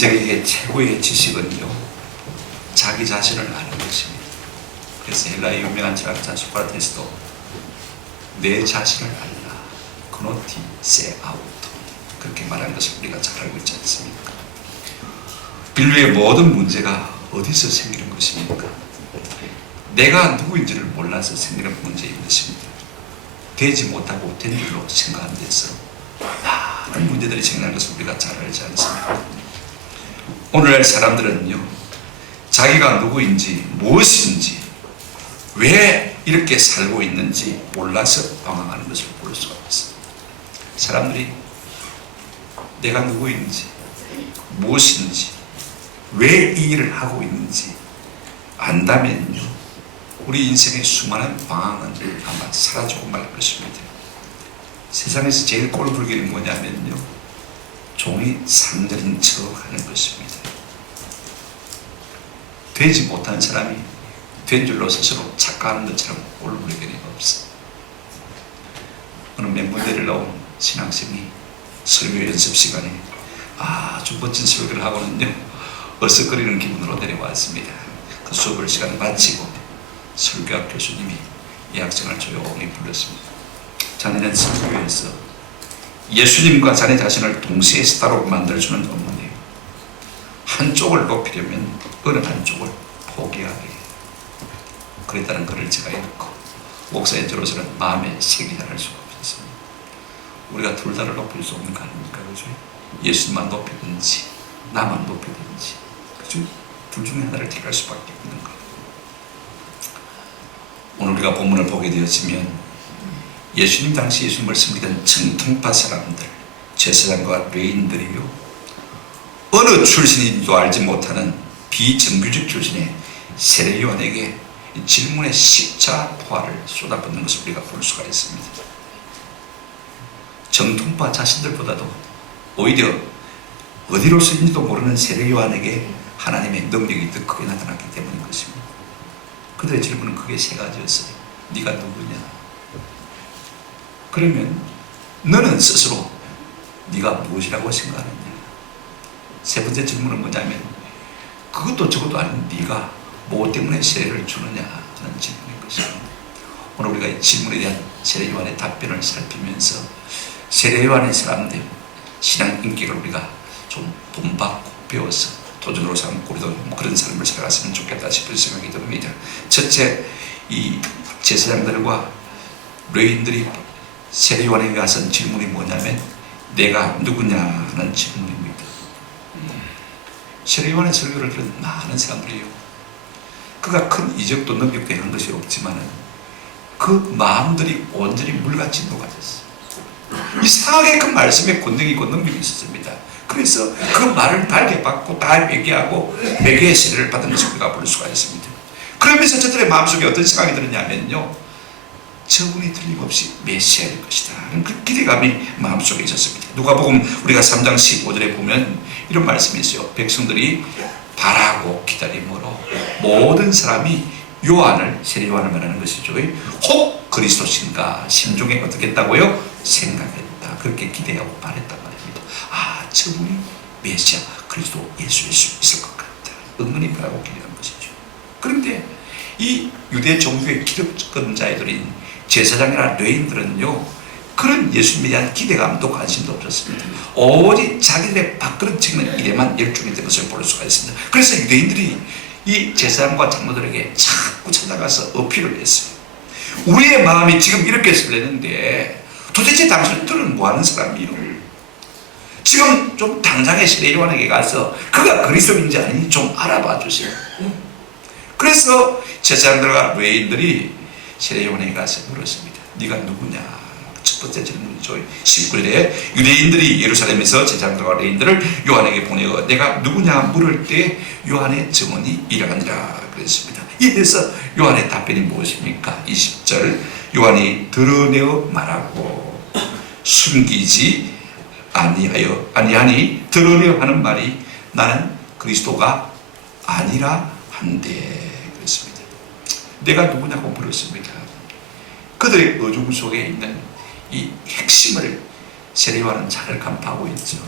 인생에게 최고의 지식은요, 자기 자신을 아는 것입니다. 그래서 헬라의 유명한 철학자 소크라테스도 내 자신을 알라, 그노티 세 아우토, 그렇게 말한 것을 우리가 잘 알고 있지 않습니까? 인류의 모든 문제가 어디서 생기는 것입니까? 내가 누구인지를 몰라서 생기는 문제인 것입니다. 되지 못하고 된 일로 생각하는 데서 많은 문제들이 생기는 것을 우리가 잘 알지 않습니까? 오늘날 사람들은요, 자기가 누구인지, 무엇인지, 왜 이렇게 살고 있는지 몰라서 방황하는 것을 볼 수가 있습니다. 사람들이 내가 누구인지, 무엇인지, 왜 이 일을 하고 있는지 안다면요, 우리 인생의 수많은 방황은 아마 사라지고 말 것입니다. 세상에서 제일 꼴불 길이 뭐냐면요, 종이 상전인 척 하는 것입니다. 되지 못한 사람이 된 줄로 스스로 착각하는 것처럼 꼴불 길이 없어. 어느 멤버들을 나온 신학생이 설교 연습 시간에 아주 멋진 설교를 하고는요, 얼썩거리는 기분으로 내려왔습니다. 그 수업을 시간을 마치고 설교학 교수님이 이 학생을 조용히 불렀습니다. 자네는 설교에서 예수님과 자네 자신을 동시에 스타로 만들 수는 없는데요, 한쪽을 높이려면 어느 한쪽을 포기하게 해요. 그랬다는 글을 제가 읽고 목사의 저로서는 마음에 색이 날 수가 없었습니다. 우리가 둘 다를 높일 수 없는 거 아닙니까? 그죠? 예수님만 높이든지 나만 높이든지, 그죠? 둘 중에 하나를 택할 수밖에 없는 거. 오늘 우리가 본문을 보게 되었으면 예수님 당시 예수님을 섬기던 정통파 사람들, 제사장과 레인들이요, 어느 출신인지도 알지 못하는 비정규직 출신의 세례요한에게 질문의 십자포화를 쏟아붓는 것을 우리가 볼 수가 있습니다. 정통파 자신들보다도 오히려 어디로서인지도 모르는 세례요한에게 하나님의 능력이 더 크게 나타났기 때문인 것입니다. 그들의 질문은 크게 세 가지였어요. 네가 누구냐? 그러면 너는 스스로 네가 무엇이라고 생각하느냐? 세 번째 질문은 뭐냐면 그것도 저것도 아닌 네가 뭐 때문에 세례를 주느냐 하는 질문인 것입니다. 오늘 우리가 이 질문에 대한 세례요한의 답변을 살피면서 세례요한의 사람들 신앙 인격을 우리가 좀 본받고 배워서 도전으로 삼고 우리도 그런 삶을 살아갔으면 좋겠다 싶은 생각이 듭니다. 첫째, 이 제사장들과 레인들이 세례요한에게 가선 질문이 뭐냐면 내가 누구냐는 질문입니다. 세례요한의 설교를 들은 많은 사람들이요, 그가 큰 이적도 능력도 한 것이 없지만 그 마음들이 온전히 물같이 녹아졌어요. 이상하게 그 말씀에 권능이 있고 능력이 있었습니다. 그래서 그 말을 달게 받고 다 매개하고 매개의 세례를 받은 것을 우리가 볼 수가 있습니다. 그러면서 저들의 마음속에 어떤 생각이 들었냐면요, 저분이 틀림없이 메시아일 것이다 하는 그 기대감이 마음속에 있었습니다. 누가복음 우리가 3장 15절에 보면 이런 말씀이 있어요. 백성들이 바라고 기다림으로 모든 사람이 요한을, 세례요한을 말하는 것이죠, 혹 그리스도신가 심중에 어떻게 했다고요? 생각했다. 그렇게 기대하고 바랬단 말입니다. 아, 저분이 메시아 그리스도 예수일 수 있을 것 같다. 은근히 바라고 기대한 것이죠. 그런데 이 유대 종교의 기득권자들인 제사장이나 레인들은요, 그런 예수님에 대한 기대감도 관심도 없었습니다. 오직 자기들의 밥그릇 찍는 일에만 열중이 된 것을 볼 수가 있습니다. 그래서 유대인들이 이 제사장과 장로들에게 자꾸 찾아가서 어필을 했어요. 우리의 마음이 지금 이렇게 설레는데 도대체 당신들은 뭐하는 사람이요? 지금 좀 당장의 세례요한에게 가서 그가 그리스도인지 아닌지 좀 알아봐 주세요. 그래서 제사장들과 레인들이 세례요한에게 가서 물었습니다. 네가 누구냐? 첫 번째 질문이죠. 19절에 유대인들이 예루살렘에서 제사장들과 레인들을 요한에게 보내어 내가 누구냐 물을 때 요한의 증언이 이러하니라 그랬습니다. 이에 대해서 요한의 답변이 무엇입니까? 20절, 요한이 드러내어 말하고 숨기지 아니하니 드러내어 하는 말이 나는 그리스도가 아니라 한데 그랬습니다. 내가 누구냐고 물었습니다. 그들의 어둠 속에 있는 이 핵심을 세례요한은 잘 간파하고 있죠.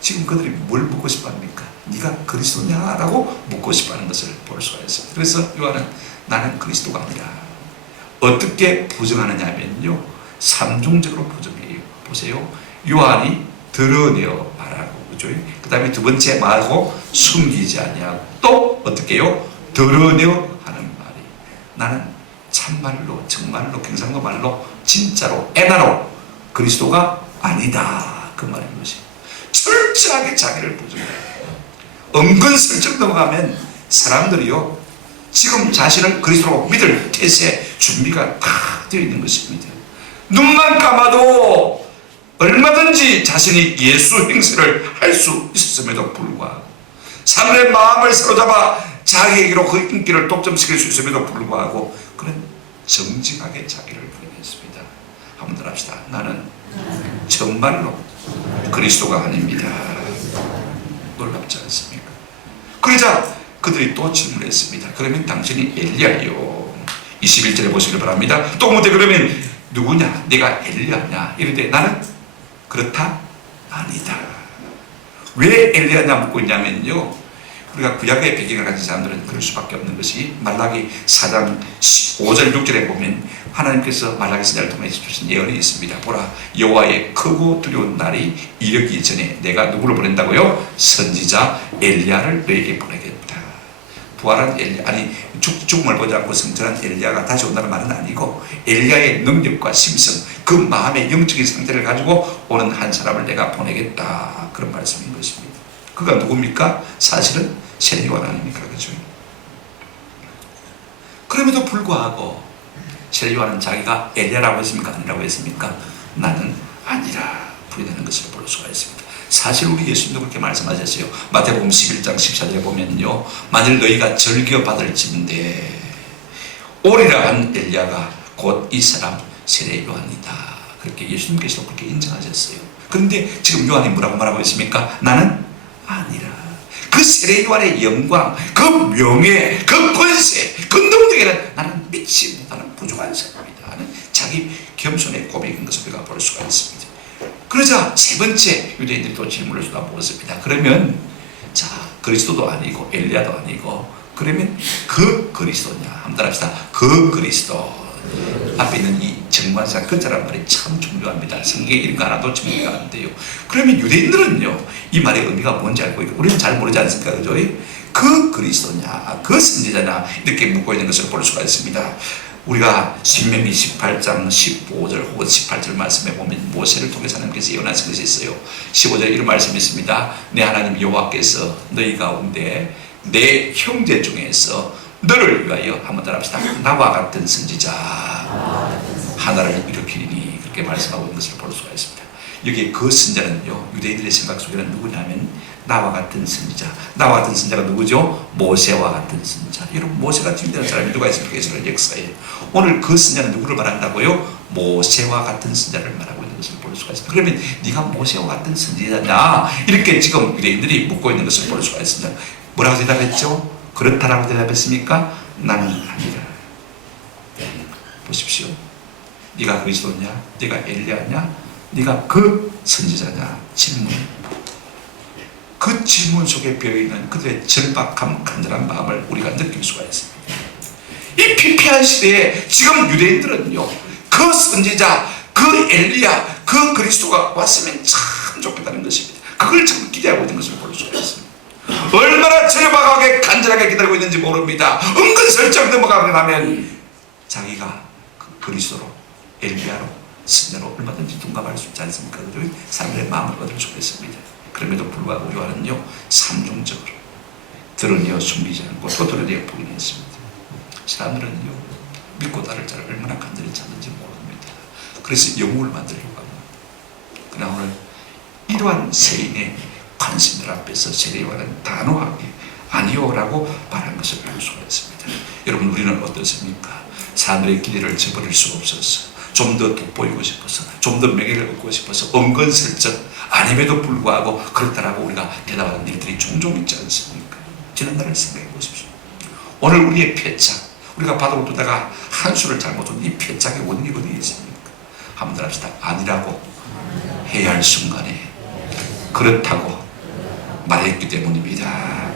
지금 그들이 뭘 묻고 싶어 합니까? 네가 그리스도냐? 라고 묻고 싶어 하는 것을 볼 수가 있습니다. 그래서 요한은 나는 그리스도가 아니라 어떻게 부정하느냐 하면요, 삼중적으로 부정해요. 보세요. 요한이 드러내어 말하고, 그죠? 그 다음에 두 번째 말하고 숨기지 아니하고, 또 어떻게 해요? 드러내어 하는 말이, 나는 참말로 정말로 경상도 말로 진짜로 에나로 그리스도가 아니다, 그 말인 것이. 철저하게 자기를 부정해요. 은근슬쩍 넘어가면 사람들이요, 지금 자신을 그리스도로 믿을 태세 준비가 다 되어 있는 것입니다. 눈만 감아도 얼마든지 자신이 예수 행세를 할 수 있었음에도 불구하고, 사람의 마음을 사로잡아 자기에게로 그 인기를 독점시킬 수 있음에도 불구하고 그는 정직하게 자기를 부인했습니다. 한번 더 합시다. 나는 정말로 그리스도가 아닙니다. 놀랍지 않습니까? 그러자 그들이 또 질문했습니다. 그러면 당신이 엘리야요? 21절에 보시길 바랍니다. 또 묻되 그러면 누구냐? 내가 엘리야냐? 이런데 나는 그렇다? 아니다. 왜 엘리야냐 묻고 있냐면요, 우리가 구약의 배경을 가진 사람들은 그럴 수밖에 없는 것이, 말라기 4장 5절 6절에 보면 하나님께서 말라기 선지자를 통해 주신 예언이 있습니다. 보라, 여호와의 크고 두려운 날이 이르기 전에 내가 누구를 보낸다고요? 선지자 엘리야를 너에게 보내겠다. 부활한 엘리야, 아니 죽음을 보지 않고 성전한 엘리야가 다시 온다는 말은 아니고, 엘리야의 능력과 심성, 그 마음의 영적인 상태를 가지고 오는 한 사람을 내가 보내겠다, 그런 말씀인 것입니다. 그가 누굽니까? 사실은 세례요한 아닙니까? 그죠? 그럼에도 불구하고 세례요한은 자기가 엘리야라고 했습니까? 아니라고 했습니까? 나는 아니라 부인하는 것을 볼 수가 있습니다. 사실 우리 예수님도 그렇게 말씀하셨어요. 마태복음 11장 14절에 보면요, 만일 너희가 절겨 받을진대 오리라 한 엘리야가 곧 이 사람 세례요한이다, 그렇게 예수님께서도 그렇게 인정하셨어요. 그런데 지금 요한이 뭐라고 말하고 있습니까? 나는 아니라. 그 세례요한의 영광, 그 명예, 그 권세, 그 능력에는 나는 믿지 못하는 부족한 사람이다 하는 자기 겸손의 고백인 것을 우리가 볼 수가 있습니다. 그러자 세 번째 유대인들이 또 질문을 쏟아부었습니다. 그러면 자, 그리스도도 아니고 엘리야도 아니고 그러면 그 그리스도냐? 한번 합시다. 그 그리스도. 앞에 있는 이 정관사 근자란 말이 참 중요합니다. 성경에 이런 거 하나도 정리가 안 돼요. 그러면 유대인들은요, 이 말의 의미가 뭔지 알고 있고, 우리는 잘 모르지 않습니까? 그죠? 그 그리스도냐, 그 선지자냐, 이렇게 묻고 있는 것을 볼 수가 있습니다. 우리가 신명기 18장 15절 혹은 18절 말씀에 보면 모세를 통해서 하나님께서 예언하신 것이 있어요. 15절에 이런 말씀이 있습니다. 내 하나님 여호와께서 너희 가운데 내 형제 중에서 너를 위하여 한번 따라합시다. 나와 같은 선지자 하나를 일으키니, 그렇게 말씀하고 있는 것을 볼 수가 있습니다. 여기 그 선지자는요, 유대인들의 생각 속에는 누구냐면 나와 같은 선지자. 나와 같은 선지자가 누구죠? 모세와 같은 선지자. 여러분, 모세가 준비된 사람이 누가 있습니까? 이스라엘 역사에. 오늘 그 선지자는 누구를 말한다고요? 모세와 같은 선지자를 말하고 있는 것을 볼 수가 있습니다. 그러면 네가 모세와 같은 선지자냐? 이렇게 지금 유대인들이 묻고 있는 것을 볼 수가 있습니다. 뭐라고 대답했죠? 그렇다라고 대답했습니까? 나는 아니라. 보십시오. 네가 그리스도냐? 네가 엘리야냐? 네가 그 선지자냐? 질문. 그 질문 속에 비어있는 그들의 절박함, 간절한 마음을 우리가 느낄 수가 있습니다. 이 피폐한 시대에 지금 유대인들은요, 그 선지자, 그 엘리야, 그 그리스도가 왔으면 참 좋겠다는 것입니다. 그걸 지금 기대하고 있는 것을 볼 수가 있습니다. 얼마나 절박하게 간절하게 기다리고 있는지 모릅니다. 은근슬쩍 넘어가고 나면 자기가 그 그리스도로, 엘리야로, 선지자로 얼마든지 둔갑할 수 있지 않습니까? 그들의 사람들의 마음을 얻을 수가 있습니다. 그럼에도 불구하고 요한은요, 삼중적으로 드러내어 숨기지 않고 또 드러내어 부인했습니다. 사람들은요, 믿고 따를 자를 얼마나 간절히 찾는지 모릅니다. 그래서 영웅을 만들려고 합니다. 그러나 오늘 이러한 세인의 관심들 앞에서 세례요한은 단호하게 아니요라고 말한 것을 볼 수가 있습니다. 여러분, 우리는 어떻습니까? 사람들의 기대를 저버릴 수가 없어서, 좀 더 돋보이고 싶어서, 좀 더 명예를 얻고 싶어서 은근슬쩍 아님에도 불구하고 그렇다라고 우리가 대답하는 일들이 종종 있지 않습니까? 지난날을 생각해 보십시오. 오늘 우리의 패착, 우리가 바닥을 두다가 한 수를 잘못한 이 패착의 원인이 어디에 있습니까? 한번 합시다. 아니라고 해야 할 순간에 그렇다고 말했기 때문입니다.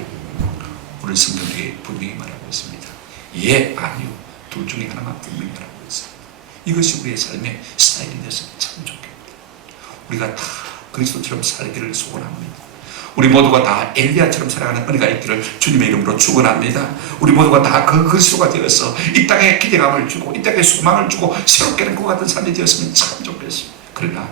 오늘 성경에 분명히 말하고 있습니다. 예, 아니요. 둘 중에 하나만 분명히 말하고 있습니다. 이것이 우리의 삶의 스타일이 되어서 참 좋겠습니다. 우리가 다 그리스도처럼 살기를 소원합니다. 우리 모두가 다 엘리야처럼 살아가는 은혜가 있기를 주님의 이름으로 축원합니다. 우리 모두가 다 그 그리스도가 되어서 이 땅에 기대감을 주고 이 땅에 소망을 주고 새롭게 하는 것 같은 삶이 되었으면 참 좋겠습니다. 그러나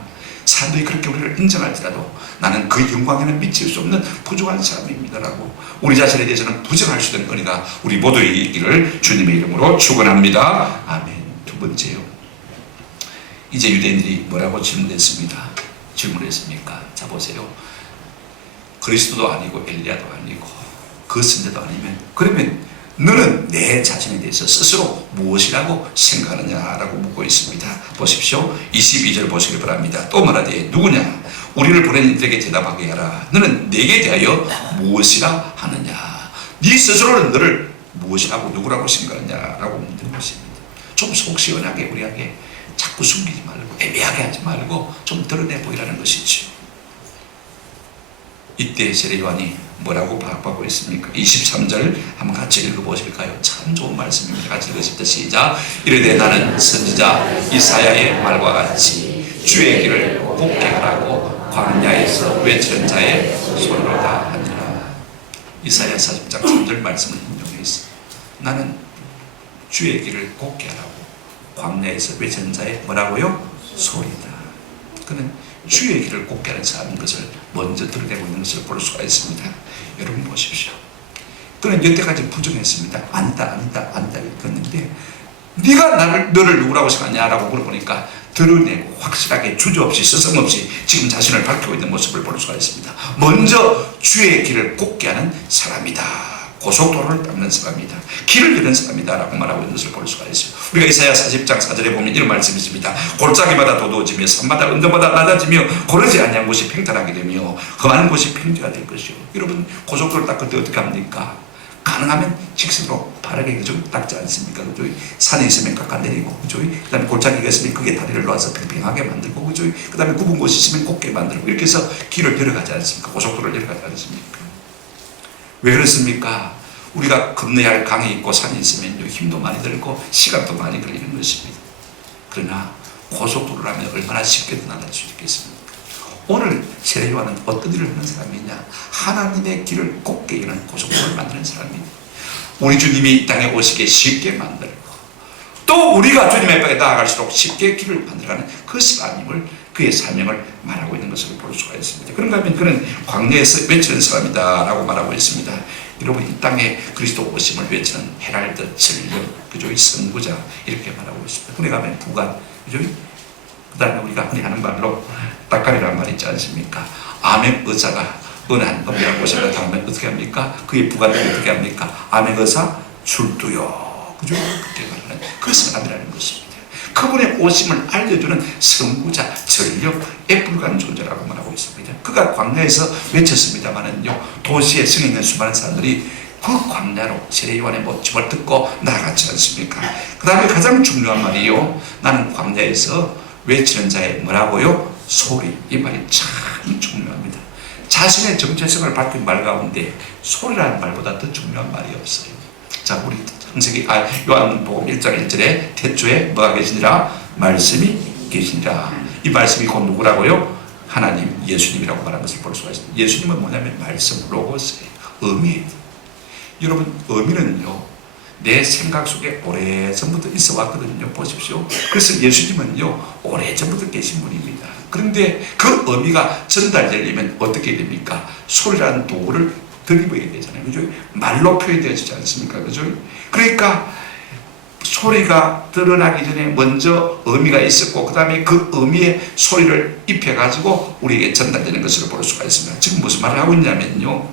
사람들이 그렇게 우리를 인정할지라도 나는 그 영광에는 미칠 수 없는 부족한 사람입니다라고 우리 자신에 대해서는 부정할 수 있는 은혜가 우리 모두에게 있기를 주님의 이름으로 축원합니다. 아멘. 두 번째요. 이제 유대인들이 뭐라고 질문했습니까? 자 보세요. 그리스도도 아니고 엘리야도 아니고 그 선지자도 아니면 그러면 너는 내 자신에 대해서 스스로 무엇이라고 생각하느냐라고 묻고 있습니다. 보십시오. 22절 보시기 바랍니다. 또 말하되 누구냐? 우리를 보낸 이들에게 대답하게 하라. 너는 내게 대하여 무엇이라 하느냐? 네 스스로는 너를 무엇이라고 누구라고 생각하느냐라고 묻는 것입니다. 좀 속 시원하게 우리에게 자꾸 숨기지 말고 애매하게 하지 말고 좀 드러내 보이라는 것이죠. 이때 세례 요한이 뭐라고 답하고 있습니까? 23절 한번 같이 읽어보실까요? 참 좋은 말씀입니다. 같이 읽으십시다. 시작. 이르되 나는 선지자 이사야의 말과 같이 주의 길을 곱게 하라고 광야에서 외치는 자의 소리로다 하니라. 이사야 40장 3절 말씀을 인용해 있습니다. 나는 주의 길을 곱게 하라고 광야에서 외치는 자의 뭐라고요? 소리다. 그는 주의 길을 곱게 하는 사람인 것을 먼저 드러내고 있는 것을 볼 수가 있습니다. 여러분 보십시오. 그는 여태까지 부정했습니다. 안다 그랬는데 네가 너를 누구라고 생각하냐라고 물어보니까 드러내고 확실하게 주저없이 스승없이 지금 자신을 밝히고 있는 모습을 볼 수가 있습니다. 먼저 주의 길을 곱게 하는 사람이다. 고속도로를 닦는 사람이다. 길을 여는 사람이다 라고 말하고 있는 것을 볼 수가 있어요. 우리가 이사야 40장 4절에 보면 이런 말씀이 있습니다. 골짜기마다 도도해지며 산마다 언덕마다 낮아지며 고르지 아니한 곳이 평탄하게 되며 험한 곳이 평지가 될 것이요. 여러분 고속도로를 닦을 때 어떻게 합니까? 가능하면 직선으로 바르게 그죠? 닦지 않습니까? 그죠? 산에 있으면 깎아내리고 그죠? 그 다음에 골짜기가 있으면 그게 다리를 놓아서 평평하게 만들고 그죠? 그 다음에 굽은 곳이 있으면 곱게 만들고 이렇게 해서 길을 내려가지 않습니까? 고속도로를 내려가지 않습니까? 왜 그렇습니까? 우리가 건너야 할 강이 있고 산이 있으면 힘도 많이 들고 시간도 많이 걸리는 것입니다. 그러나 고속도로라면 얼마나 쉽게 나갈 수 있겠습니까? 오늘 세례 요한은 어떤 일을 하는 사람이냐? 하나님의 길을 곱게 여는 고속도로를 만드는 사람입니다. 우리 주님이 이 땅에 오시게 쉽게 만들고 또 우리가 주님의 앞에 나아갈수록 쉽게 길을 만들어가는 그 사람임을 그의 사명을 말하고 있는 것을 볼 수가 있습니다. 그런가 하면 그는 광야에서 외치는 사람이다 라고 말하고 있습니다. 여러분 이 땅에 그리스도 오심을 외치는 헤랄드, 전력, 그죠? 선구자 이렇게 말하고 있습니다. 그래 가면 부관, 그죠? 그 다음에 우리가 흔히 하는 말로 따까리라는 말이 있지 않습니까? 암의 의사가 은한 음이라고 생각하면 어떻게 합니까? 그의 부관들이 어떻게 합니까? 암의 의사 출두요. 그죠? 그렇게 말하는 그 사람이라는 것입니다. 그분의 오심을 알려주는 선구자, 전력에 불과한 존재라고 말하고 있습니다. 그가 광야에서 외쳤습니다마는요, 도시에 성에 있는 수많은 사람들이 그 광야로 세례 요한의 모침을 듣고 나아갔지 않습니까? 그 다음에 가장 중요한 말이요, 나는 광야에서 외치는 자의 뭐라고요? 소리. 이 말이 참 중요합니다. 자신의 정체성을 밝힌 말 가운데 소리라는 말보다 더 중요한 말이 없어요. 자, 우리 요한복음 1장 1절에 태초에 뭐가 계시니라? 말씀이 계시니라. 이 말씀이 곧 누구라고요? 하나님, 예수님이라고 말하는 것을 볼 수가 있습니다. 예수님은 뭐냐면 말씀, 로고스예요. 의미예요. 여러분, 의미는요, 내 생각 속에 오래전부터 있어 왔거든요. 보십시오. 그래서 예수님은요, 오래전부터 계신 분입니다. 그런데 그 의미가 전달되려면 어떻게 됩니까? 소리라는 도구를 들이부어야 되잖아요. 그죠? 말로 표현되어지지 않습니까? 그죠? 그러니까 소리가 드러나기 전에 먼저 의미가 있었고 그 다음에 그 의미의 소리를 입혀가지고 우리에게 전달되는 것을 볼 수가 있습니다. 지금 무슨 말을 하고 있냐면요,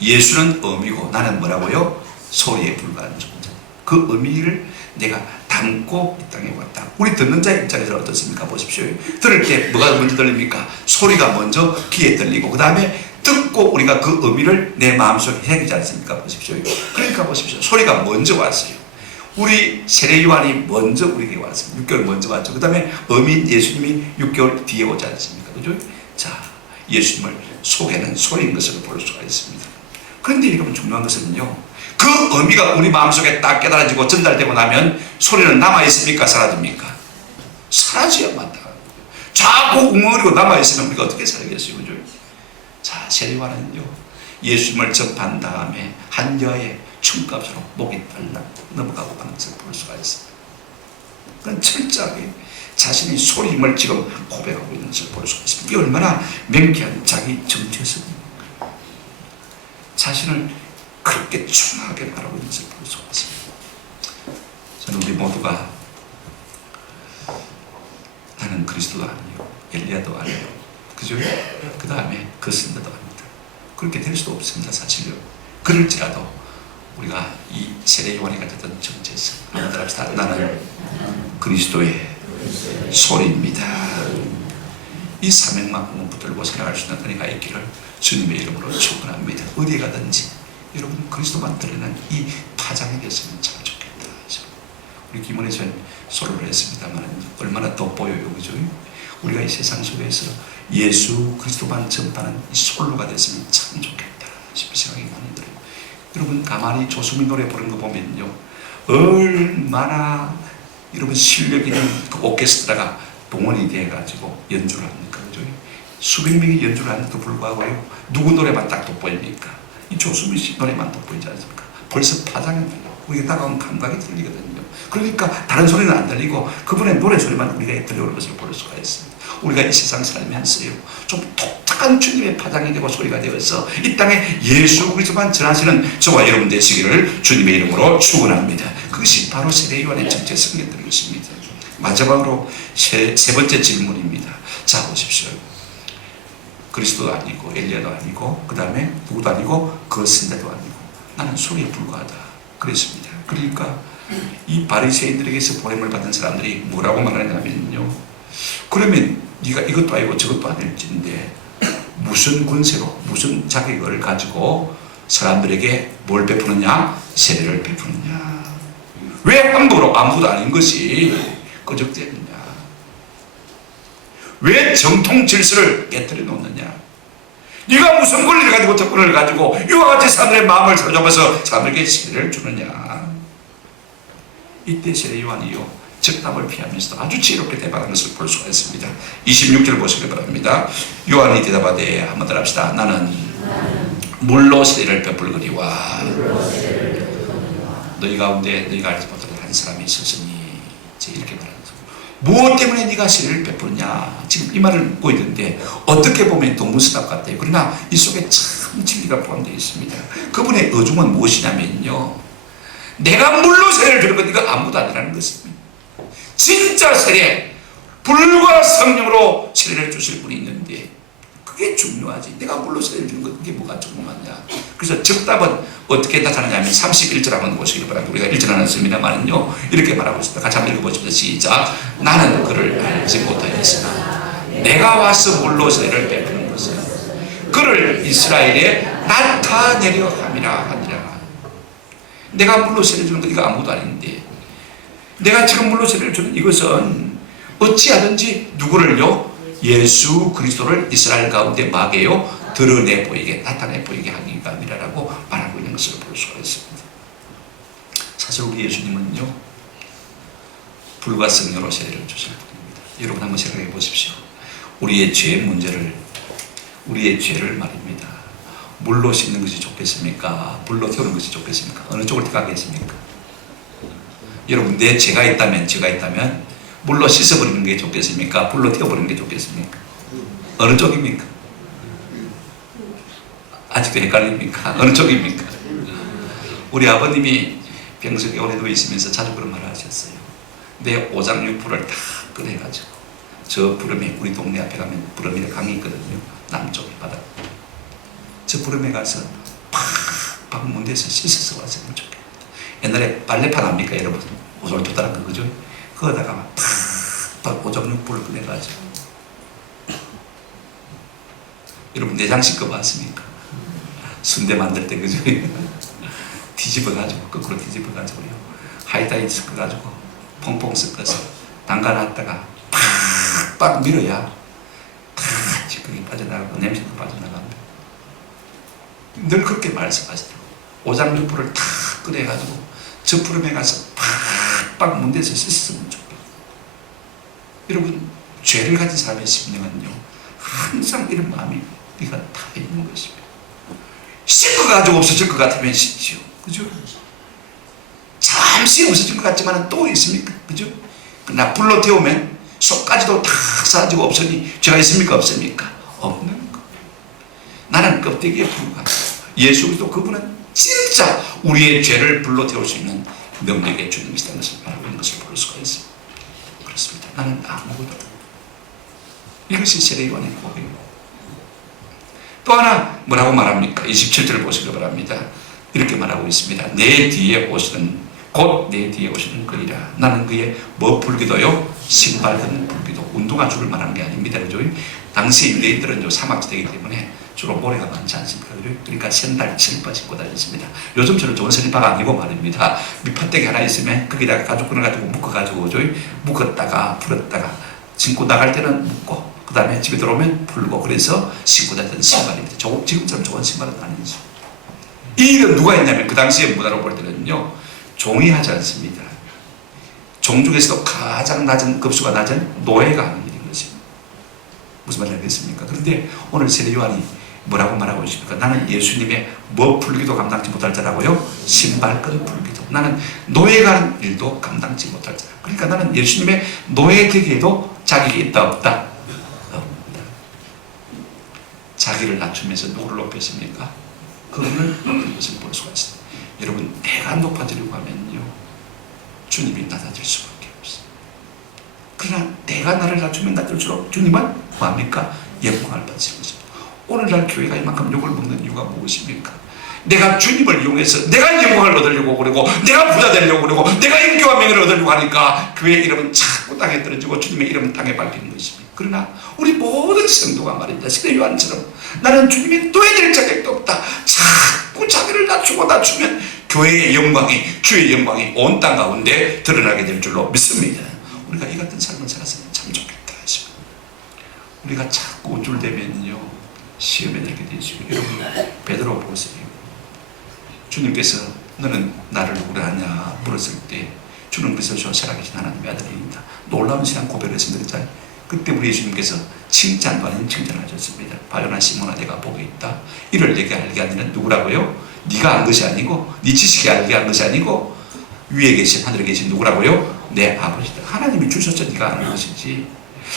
예수는 의미고 나는 뭐라고요? 소리에 불과한 존재. 그 의미를 내가 담고 이 땅에 왔다. 우리 듣는 자의 입장에서 어떻습니까? 보십시오. 들을 때 뭐가 먼저 들립니까? 소리가 먼저 귀에 들리고 그 다음에 듣고 우리가 그 의미를 내 마음속에 해내지 않습니까? 보십시오. 그러니까 보십시오. 소리가 먼저 왔어요. 우리 세례 요한이 먼저 우리에게 왔습니다. 6개월 먼저 왔죠. 그 다음에 어민 예수님이 6개월 뒤에 오지 않습니까? 그죠? 자, 예수님을 속에는 소리인 것을 볼 수가 있습니다. 그런데 여러분 중요한 것은요, 그 의미가 우리 마음속에 딱 깨달아지고 전달되고 나면 소리는 남아있습니까? 사라집니까? 사라져야만 다. 자꾸 웅얼거리고 남아있으면 우리가 어떻게 살겠어요? 그죠? 자, 세례요한은요, 예수님을 접한 다음에 한 여의 춤값으로 목이 달랑 넘어가고 가는 것을 볼 수가 있습니다. 그건 철저하게 자신의 소리임을 지금 고백하고 있는 것을 볼 수가 있습니다. 이게 얼마나 명쾌한 자기 정체성입니까? 자신을 그렇게 충하게 말하고 있는 것을 볼 수가 있습니다. 저는 우리 모두가 나는 그리스도도 아니요 엘리야도 아니요, 그죠? 그 다음에 그 선자도 아닙니다. 그렇게 될 수도 없습니다. 사실요. 그럴지라도 우리가 이 세례 요한이 가졌던 정체성, 한번 합시다. 나는 그리스도의 소리입니다. 이 사명만큼은 붙들고 살아갈 수 있는 은혜가 있기를 주님의 이름으로 축원합니다. 어디에 가든지 여러분 그리스도만 드러내는 이 파장이 됐으면 참 좋겠다. 우리 김원혜 전 소로를 했습니다만 얼마나 돋보여요, 그죠? 우리가 이 세상 속에서 예수 그리스도만 전파하는 이 솔로가 됐으면 참 좋겠다 싶은 생각이 많이 들어요. 여러분 가만히 조수미 노래 부르는 거 보면요, 얼마나 여러분 실력 있는 그 오케스트라가 동원이 돼가지고 연주를 합니까? 그죠? 수백 명이 연주를 하는데도 불구하고요, 누구 노래만 딱 돋보입니까? 이 조수미 씨 노래만 돋보이지 않습니까? 벌써 파장이 들려요. 우리가 다가온 감각이 들리거든요. 그러니까 다른 소리는 안 들리고 그분의 노래 소리만 우리가 들려오는 것을 볼 수가 있습니다. 우리가 이 세상 살면서요, 좀 독특한 주님의 파장이 되고 소리가 되어서 이 땅에 예수 그리스도만 전하시는 저와 여러분 되시기를 주님의 이름으로 축원합니다. 그것이 바로 세례 요한의 정체성에 들어 있습니다. 마지막으로 세 번째 질문입니다. 자 보십시오. 그리스도도 아니고 엘리야도 아니고 그 다음에 누구도 아니고 그 선자도 아니고 나는 소리에 불과하다 그랬습니다. 그러니까 이 바리새인들에게서 보냄을 받은 사람들이 뭐라고 말하냐면요, 그러면 네가 이것도 아니고 저것도 아닐진데 무슨 권세로 무슨 자격을 가지고 사람들에게 뭘 베푸느냐? 세례를 베푸느냐? 왜 함부로 아무도 아닌 것이 꺼적대느냐? 왜 정통 질서를 깨뜨려 놓느냐? 네가 무슨 권리를 가지고 특권을 가지고 이와 같이 사람들의 마음을 사로잡아서 사람들에게 세례를 주느냐? 이때 세례 요한이요, 적답을 피하면서도 아주 지혜롭게 대답하는 것을 볼 수가 있습니다. 26절 보시기 바랍니다. 요한이 대답하되 한번 더 합시다. 나는 물로 세례를 베풀거니와 너희 가운데 너희가 알지 못하는 한 사람이 있었으니, 이렇게 말하는 거죠. 무엇 때문에 네가 세례를 베푸느냐? 지금 이 말을 묻고 있는데 어떻게 보면 동문서답 같아요. 그러나 이 속에 참 진리가 포함되어 있습니다. 그분의 의중은 무엇이냐면요, 내가 물로 세례를 주는 건 네가 아무도 아니라는 것입니다. 진짜 세례, 불과 성령으로 세례를 주실 분이 있는데 그게 중요하지. 내가 물로 세례를 주는 것, 그게 뭐가 중요하냐? 그래서 정답은 어떻게 나타나냐면 31절 한번 보시기 바랍니다. 우리가 1절 나눴습니다만은요, 이렇게 말하고 있습니다. 같이 한번 읽어보십시오. 시작. 나는 그를 알지 못하였으나 내가 와서 물로 세례를 베푸는 것은 그를 이스라엘에 나타내려 함이라 하니라. 내가 물로 세례 주는 것, 이거 아무도 아닌데 내가 지금 물로 세례를 주는 이것은 어찌하든지 누구를요? 예수 그리스도를 이스라엘 가운데 마게요 드러내 보이게, 나타내 보이게 하기 위함이라고 말하고 있는 것을 볼 수가 있습니다. 사실 우리 예수님은요, 불과 성령으로 세례를 주실 분입니다. 여러분 한번 생각해 보십시오. 우리의 죄의 문제를, 우리의 죄를 말입니다. 물로 씻는 것이 좋겠습니까? 불로 태우는 것이 좋겠습니까? 어느 쪽을 택하겠습니까? 여러분, 내 죄가 있다면 물로 씻어버리는 게 좋겠습니까? 불로 태워버리는 게 좋겠습니까? 어느 쪽입니까? 아직도 헷갈립니까? 어느 쪽입니까? 우리 아버님이 병석에 오래 누워 있으면서 자주 그런 말을 하셨어요. 내 오장육부를 다 꺼내가지고 저 부름에, 우리 동네 앞에 가면 부름이 강이 있거든요. 남쪽에 바다. 저 부름에 가서 팍팍 문대서 씻어서 왔으면 좋겠다. 옛날에 빨래판 압니까, 여러분? 오솔 도달한 거, 그죠? 거기다가 팍팍 오장육부를 꺼내가지고. 여러분, 내장 씻고 봤습니까? 순대 만들 때, 그죠? 뒤집어가지고, 거꾸로 뒤집어가지고요. 하이타이 섞어가지고, 퐁퐁 섞어서 담가놨다가 팍팍 밀어야 다 찌꺼기 빠져나가고 냄새도 빠져나갑니다. 늘 그렇게 말씀하시더라고요. 오장육부를 다 꺼내가지고 저 푸름에 가서 팍팍 문대서 씻으면 좋겠다. 여러분, 죄를 가진 사람의 심령은요, 항상 이런 마음이 우리가 다 있는 것입니다. 씻어가지고 없어질 것 같으면 씻지요. 그죠? 잠시 없어진 것 같지만 또 있습니까? 그죠? 그러나 불로 태우면 속까지도 다 사라지고 없으니 죄가 있습니까? 없습니까? 없는 거. 나는 껍데기에 불과하다. 예수 그리스도 그분은 진짜 우리의 죄를 불로 태울 수 있는 능력의 주님이시다는 것을 알고 있는 것을 볼 수가 있습니다. 그렇습니다. 나는 아무것도 없다. 이것이 세례요한의 고백입니다. 또 하나 뭐라고 말합니까? 27절을 보시기 바랍니다. 이렇게 말하고 있습니다. 내 뒤에 오시는, 곧 내 뒤에 오시는 그리라. 나는 그의 뭐 불기도요? 신발든 불기도. 운동화 줄을 말하는 게 아닙니다. 그죠? 당시 유대인들은 사막지대이기 때문에 주로 모래가 많지 않습니까? 그러니까 샌들, 슬리퍼 신고 다녔습니다. 요즘처럼 좋은 슬리퍼가 아니고 말입니다. 밑판대기 하나 있으면 거기다가 가죽 끊어가지고 묶어가지고 묶었다가 풀었다가 신고 나갈 때는 묶고 그 다음에 집에 들어오면 풀고, 그래서 신고 다녔던 신발입니다. 지금처럼 좋은 신발은 아니죠. 이 일은 누가 했냐면 그 당시에 문화로 볼 때는요, 종이 하지 않습니다. 종 중에서도 가장 낮은 급수가 낮은 노예가 하는 일인 것입니다. 무슨 말인지 알겠습니까? 그런데 오늘 세례 요한이 뭐라고 말하고 있습니까? 나는 예수님의 뭐 풀기도 감당치 못할 자라고요? 신발끈 풀기도. 나는 노예가 하는 일도 감당치 못할 자라. 그러니까 나는 예수님의 노예 되기에도 자격이 있다 없다? 없다. 자기를 낮추면서 누구를 높였습니까? 그분을 높인 것을 볼 수가 있습니다. 여러분, 내가 높아지려고 하면요, 주님이 낮아질 수밖에 없어요. 그러나 내가 나를 낮추면 낮을수록 주님은 뭐합니까? 영광을 받으시는 것입니다. 오늘날 교회가 이만큼 욕을 먹는 이유가 무엇입니까? 내가 주님을 이용해서 내가 영광을 얻으려고 그러고, 내가 부자 되려고 그러고, 내가 인기와 명예를 얻으려고 하니까 교회의 이름은 자꾸 땅에 떨어지고 주님의 이름은 땅에 밟히는 것입니다. 그러나 우리 모든 성도가 말입니다. 세례 요한처럼 나는 주님이 또해질 자격도 없다. 자꾸 자기를 낮추면 교회의 영광이, 주의 영광이 온 땅 가운데 드러나게 될 줄로 믿습니다. 우리가 이 같은 삶을 살았으면 참 좋겠다 싶습니다. 우리가 자꾸 우쭐대면요, 시험에 들게 되시고. 여러분, 베드로 보세요. 주님께서 너는 나를 누구라 하냐 물었을 때 주는 그리스도 살아계신 하나님의 아들입니다. 놀라운 신앙 고백을 했습니다. 그때 우리 예수님께서 칭찬도 아닌 칭찬하셨습니다. 바요나 시몬아, 내가 복이 있다. 이를 내게 알게 한 이는 누구라고요? 네가 한 것이 아니고, 네 지식이 알게 한 것이 아니고, 위에 계신 하늘에 계신 누구라고요? 내 아버지다. 하나님이 주셨죠. 네가 아는 것이지.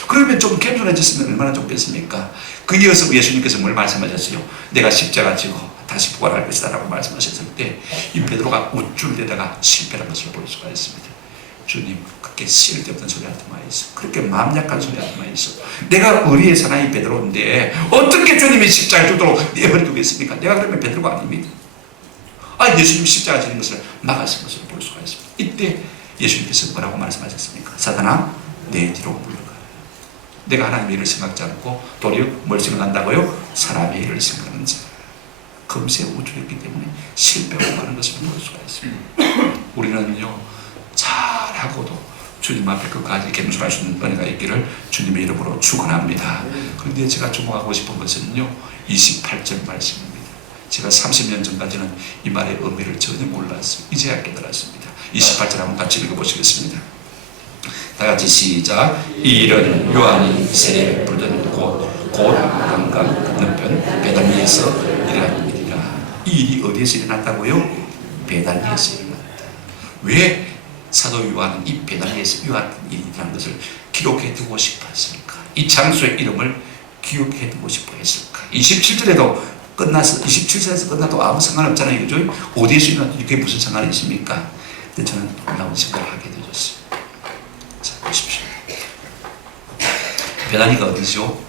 그러면 좀 겸손해졌으면 얼마나 좋겠습니까? 그 이어서 예수님께서 뭘 말씀하셨어요? 내가 십자가 지고 다시 부활할 것이다 라고 말씀하셨을 때 이 베드로가 우쭐대다가 실패한 것을 볼 수가 있습니다. 주님, 그렇게 쓸데없는 소리 하지 마이소. 그렇게 마음 약한 소리 하지 마이소. 내가 의리의 사나이 베드로인데 어떻게 주님이 십자가를 죽도록 내버려 두겠습니까? 내가 그러면 베드로가 아닙니다. 예수님 십자가 지는 것을 막으신 것을 볼 수가 있습니다. 이때 예수님께서 뭐라고 말씀하셨습니까? 사단아, 내 뒤로 물러가. 내가 하나님의 일을 생각지 않고 도리어 뭘 생각한다고요? 사람의 일을 생각하는 자. 금세 우쭐했기 때문에 실패하고 가는 것을 볼 수가 있습니다. 우리는요, 잘하고도 주님 앞에 끝까지 겸손할 수 있는 은혜가 있기를 주님의 이름으로 축원합니다. 그런데 제가 주목하고 싶은 것은요, 28절 말씀입니다. 제가 30년 전까지는 이 말의 의미를 전혀 몰랐어요. 이제야 깨달았습니다. 28절 한번 같이 읽어보시겠습니다. 다같이 시작. 이 일은 요한이 세례를 부르던 곧 강강 건너편 베다니에서 일어납니다. 이 일이 어디에서 일어났다고요? 베다니에서 일어났다. 왜 사도 요한은 이 베다니에서 요한 일이라는 것을 기록해 두고 싶어 했을까? 이 장소의 이름을 기억해 두고 싶어 했을까? 27절에도 끝나서 27절에서 끝나도 아무 상관없잖아요. 그죠? 어디에서 일어났는지 이게 무슨 상관이 있습니까? 근데 저는 놀라운 생각을 하게 되었어요. 자, 보십시오. 베다니가 어디죠?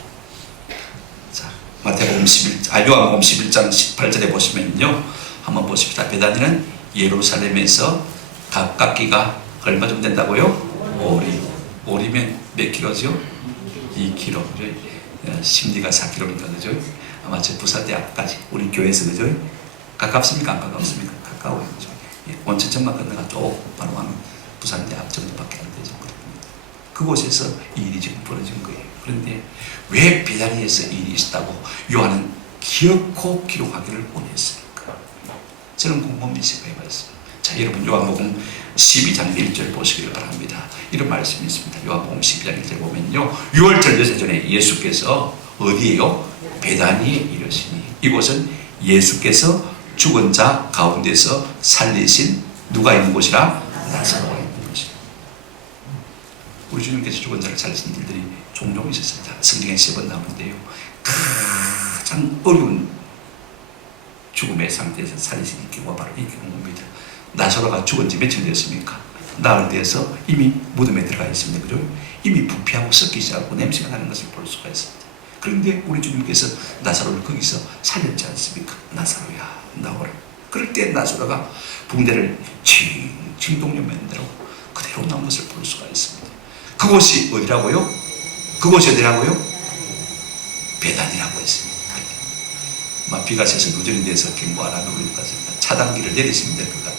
자, 마태복음 11장 18절에 보시면요, 한번 보십시다. 베다니는 예루살렘에서 가깝기가 얼마 좀 된다고요? 오리면 몇 킬로죠? 2km. 심리가 4km니까, 그죠? 아마 저 부산대학까지 우리 교회에서, 그죠? 가깝습니까? 안 가깝습니까? 가까워요, 그죠? 원천천만 건너가 쭉 바로 가면 부산대학 정도밖에 안 되죠. 그곳에서 이 일이 지금 벌어진 거예요. 그런데 왜 베다니에서 이 일이 있었다고 요한은 기억고 기록하기를 원했으니까. 저는 궁금한 생각해 봤어요. 자, 여러분 요한복음 12장 1절 보시길 바랍니다. 이런 말씀이 있습니다. 요한복음 12장 1절 보면요, 6월절 여세 전에 예수께서 어디에요? 베다니에 이르시니, 이곳은 예수께서 죽은 자 가운데서 살리신 누가 있는 곳이라? 나사로가 있는 곳이에요. 우리 주님께서 죽은 자를 살리신 일들이 종종 있었습니다. 성경에 3번 나오는데요, 가장 어려운 죽음의 상태에서 살리신 경우가 바로 이 경우입니다. 나사로가 죽은 지 며칠 됐습니까? 나흘 돼서 이미 무덤에 들어가 있습니다. 그죠? 이미 부패하고 썩기 시작하고 냄새가 나는 것을 볼 수가 있습니다. 그런데 우리 주님께서 나사로를 거기서 살렸지 않습니까? 나사로야, 나오라. 그럴 때 나사로가 붕대를 칭칭 동여맨 대로 그대로 나온 것을 볼 수가 있습니다. 그곳이 어디라고요? 그곳이 어디라고요? 베단이라고 했습니다. 막 비가 새서 누전이 돼서 경고 안 하고 우리가 차단기를 내리시면 될 것 같아요.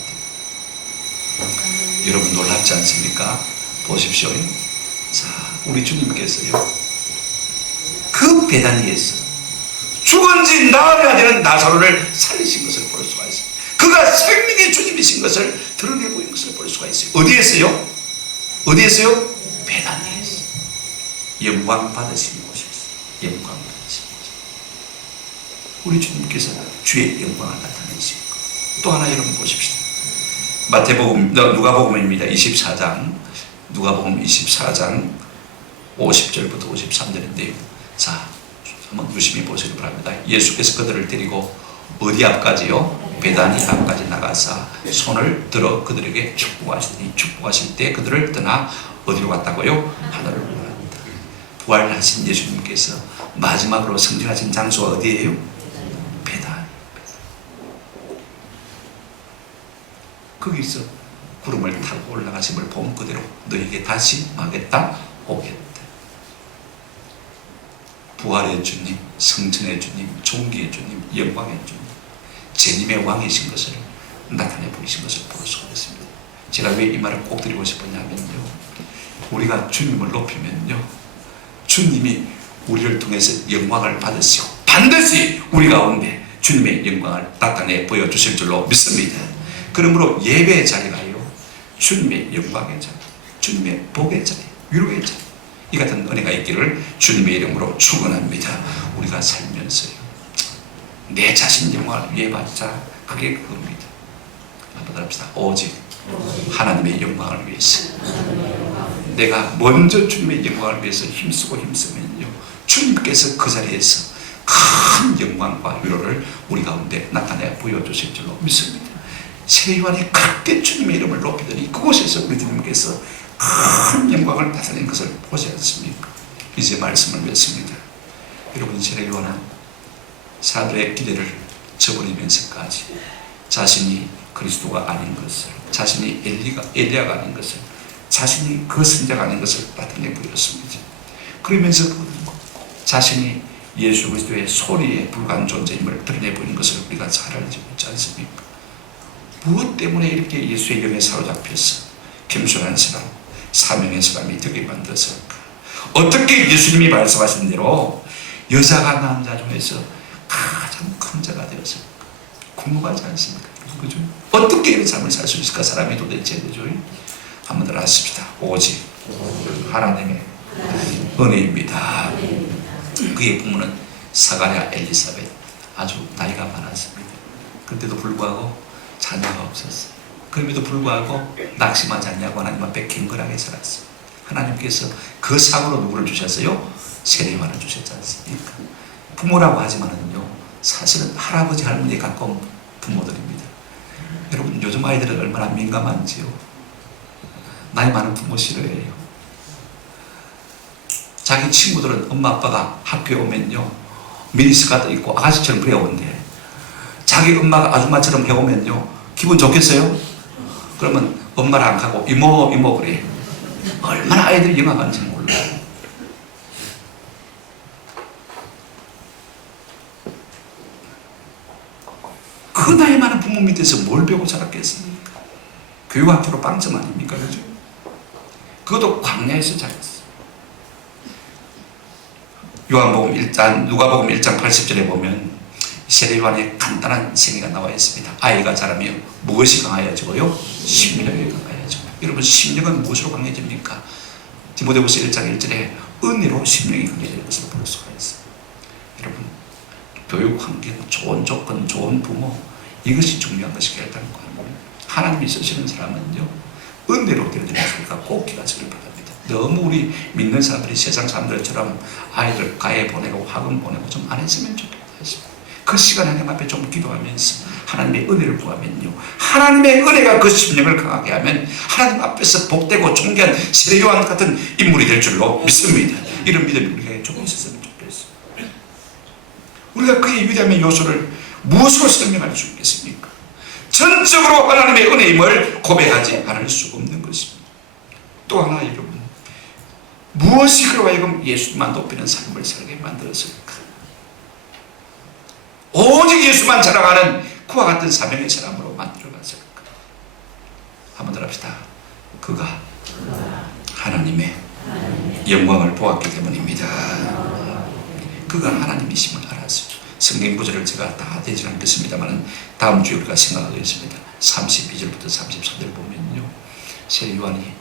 여러분 놀랍지 않습니까? 보십시오. 자, 우리 주님께서요, 그 베다니에서 죽은 지 나흘이나 되는 나사로를 살리신 것을 볼 수가 있어요. 그가 생명의 주님이신 것을 드러내 보인 것을 볼 수가 있어요. 어디에서요? 어디에서요? 베다니에서. 영광 받으신 곳이었어요. 영광 받으신 곳. 우리 주님께서 주의 영광을 나타내시고, 또 하나 여러분 보십시다. 마태복음, 누가복음입니다. 24장, 누가복음 24장 50절부터 53절인데요. 자, 한번 유심히 보시기 바랍니다. 예수께서 그들을 데리고 어디 앞까지요? 베다니 앞까지 나가사 손을 들어 그들에게 축복하시더니, 축복하실 때 그들을 떠나 어디로 갔다고요? 하늘을 올라갔다. 부활하신 예수님께서 마지막으로 성전하신 장소가 어디예요? 베다니. 거기서 구름을 타고 올라가심을 본 그대로 너에게 다시 마겠다, 오겠다. 부활의 주님, 성천의 주님, 종기의 주님, 영광의 주님, 제님의 왕이신 것을 나타내 보이신 것을 볼 수가 있습니다. 제가 왜 이 말을 꼭 드리고 싶었냐면요, 우리가 주님을 높이면요, 주님이 우리를 통해서 영광을 받으시고 반드시 우리 가운데 주님의 영광을 나타내 보여주실 줄로 믿습니다. 그러므로 예배의 자리가요, 주님의 영광의 자리, 주님의 복의 자리, 위로의 자리, 이 같은 은혜가 있기를 주님의 이름으로 축원합니다. 우리가 살면서요, 내 자신 영광을 위해 받자, 그게 그겁니다. 한번 합시다. 오직 하나님의 영광을 위해서. 내가 먼저 주님의 영광을 위해서 힘쓰고 힘쓰면요, 주님께서 그 자리에서 큰 영광과 위로를 우리 가운데 나타내 보여주실 줄로 믿습니다. 세례요한이 그렇게 주님의 이름을 높이더니 그곳에서 우리 주님께서 큰 영광을 나타낸 것을 보지 않습니까? 이제 말씀을 맺습니다. 여러분, 세례요한은 사도의 기대를 저버리면서까지 자신이 그리스도가 아닌 것을, 자신이 엘리야가 아닌 것을, 자신이 그 선자가 아닌 것을 나타내 보였습니다. 그러면서 자신이 예수 그리스도의 소리에 불과한 존재임을 드러내 보이는 것을 우리가 잘 알고 있지 않습니까? 무엇 때문에 이렇게 예수의 영에 사로잡혀서 겸손한 사람, 사명의 사람이 되게 만들었을까? 어떻게 예수님이 말씀하신 대로 여자가 남자 중에서 가장 큰 자가 되었을까? 궁금하지 않습니까? 그죠? 어떻게 이런 삶을 살 수 있을까? 사람이 도대체, 그죠? 한번 더 하십시다. 오직 하나님의 은혜입니다. 그의 부모는 사가랴, 엘리사벳, 아주 나이가 많았습니다. 그런데도 불구하고 자녀가 없었어요. 그럼에도 불구하고 낙심하지 않냐고 하나님 앞에 경건하게 살았어요. 하나님께서 그 상으로 누구를 주셨어요? 세례요한을 주셨지 않습니까? 부모라고 하지만은요, 사실은 할아버지 할머니에 가까운 부모들입니다. 여러분, 요즘 아이들은 얼마나 민감한지요. 나이 많은 부모 싫어해요. 자기 친구들은 엄마 아빠가 학교에 오면요, 미니스커트 입고 아가씨처럼 배워온대. 자기 엄마가 아줌마처럼 배우면요, 기분 좋겠어요? 그러면 엄마를 안 가고 이모 그래. 얼마나 아이들이 영악한지 몰라요. 그 나이 많은 부모 밑에서 뭘 배우고 자랐겠습니까? 교육학교로 빵점 아닙니까? 그죠? 그것도 광야에서 자랐어요. 누가복음 1장 80절에 보면 세례요한의 간단한 생애가 나와 있습니다. 아이가 자라면 무엇이 강해지고요? 심령이 강해지고. 여러분, 심령은 무엇으로 강해집니까? 디모데후서 1장 1절에 은혜로 심령이 강해지는 것을 볼 수가 있어요. 여러분, 교육 환경, 좋은 조건, 좋은 부모, 이것이 중요한 것이 결단과 하나님이 쓰시는 사람은요, 은혜로 되는 것이니까 꼭 기가치를 바랍니다. 너무 우리 믿는 사람들이 세상 사람들처럼 아이들 가해 보내고 학원 보내고 좀 안 했으면 좋겠다 했습니다. 그 시간 하나님 앞에 좀 기도하면서 하나님의 은혜를 구하면요, 하나님의 은혜가 그 심령을 강하게 하면 하나님 앞에서 복되고 존귀한 세례요한 같은 인물이 될 줄로 믿습니다. 이런 믿음이 우리가 좀 있었으면 좋겠어요. 우리가 그의 위대함의 요소를 무엇으로 설명할 수 있겠습니까? 전적으로 하나님의 은혜임을 고백하지 않을 수 없는 것입니다. 또 하나, 여러분, 무엇이 그로 하여금 예수만 높이는 삶을 살게 만들었을까? 오직 예수만 자랑하는 그와 같은 사명의 사람으로 만들어갔을까? 한번 더 합시다. 그가 하나님의 영광을 보았기 때문입니다. 그가 하나님이심을 알았어요. 성경 구절을 제가 다 되지 않겠습니다만 다음 주에 우리가 생각하겠습니다. 32절부터 34절 보면요, 세례요한이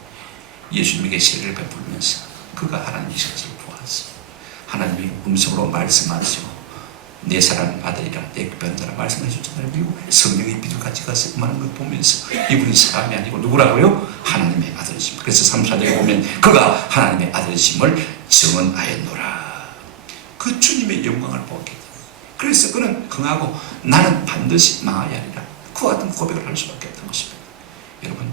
예수님에게 세례를 베풀면서 그가 하나님이신 것을 보았어요. 하나님이 음성으로 말씀하시고 내 사랑하는 아들이라 내 변자라 말씀하셨잖아요. 그리고 성령이 비둘같이 가서 임하는 걸 보면서 이분이 사람이 아니고 누구라고요? 하나님의 아들이십니다. 그래서 34절에 보면 그가 하나님의 아들이심을 증언하였노라. 그 주님의 영광을 보았기 때문에, 그래서 그는 흥하고 나는 반드시 망하여야 하리라, 그와 같은 고백을 할 수밖에 없던 것입니다. 여러분,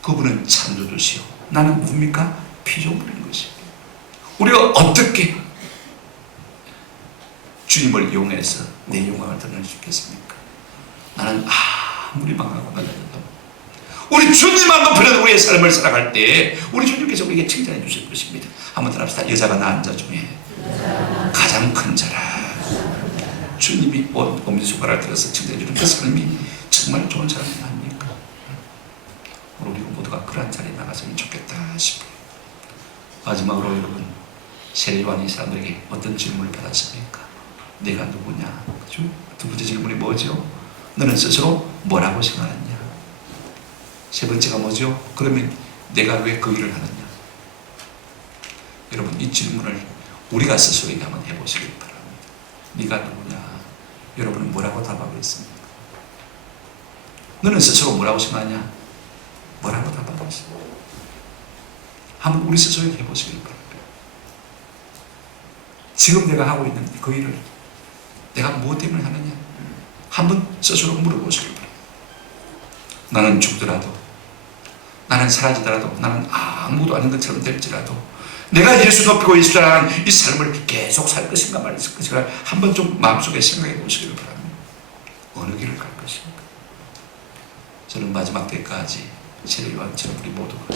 그분은 창조주시오, 나는 뭡니까? 피조물인 것입니다. 우리가 어떻게 주님을 이용해서 내 영광을 드러낼 수 있겠습니까? 나는 아무리 망하고 나라도 우리 주님만 높이는 우리의 삶을 살아갈 때 우리 주님께서 우리에게 칭찬해 주실 것입니다. 한번 더 합시다. 여자가 낳은 자 중에 가장 큰 자라. 주님이 엄지손가락을 들어서 칭찬해 주는 그 사람이 정말 좋은 사람이 아닙니까? 우리 모두가 그런 자리에 나갔으면 좋겠다 싶어요. 마지막으로 여러분, 세례요한이 사람들에게 어떤 질문을 받았습니까? 내가 누구냐? 그죠? 두 번째 질문이 뭐죠? 너는 스스로 뭐라고 생각하느냐? 세 번째가 뭐죠? 그러면 내가 왜 그 일을 하느냐? 여러분, 이 질문을 우리가 스스로에게 한번 해보시길 바랍니다. 네가 누구냐? 여러분은 뭐라고 답하겠습니까? 너는 스스로 뭐라고 생각하냐? 뭐라고 답하겠습니까? 한번 우리 스스로에게 해보시길 바랍니다. 지금 내가 하고 있는 그 일을 내가 무엇 때문에 하느냐? 한번 스스로 물어보시길 바랍니다. 나는 죽더라도, 나는 사라지더라도, 나는 아무도 아닌 것처럼 될지라도 내가 예수 높이고 예수라는 이 삶을 계속 살 것인가 말 것인가 한번 좀 마음속에 생각해 보시길 바랍니다. 어느 길을 갈 것인가? 저는 마지막 때까지 세례요한처럼 우리 모두가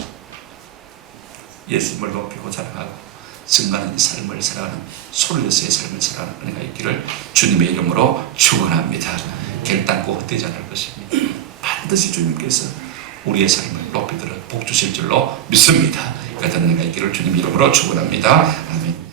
예수님을 높이고 자랑하고 증가하는 삶을 살아가는 소리로서의 삶을 살아가는 은혜가 있기를 주님의 이름으로 축원합니다. 결단코 헛되지 않을 것입니다. 반드시 주님께서 우리의 삶을 높이들어 복 주실 줄로 믿습니다. 같은 은혜가 있기를 주님 이름으로 축원합니다. 아멘.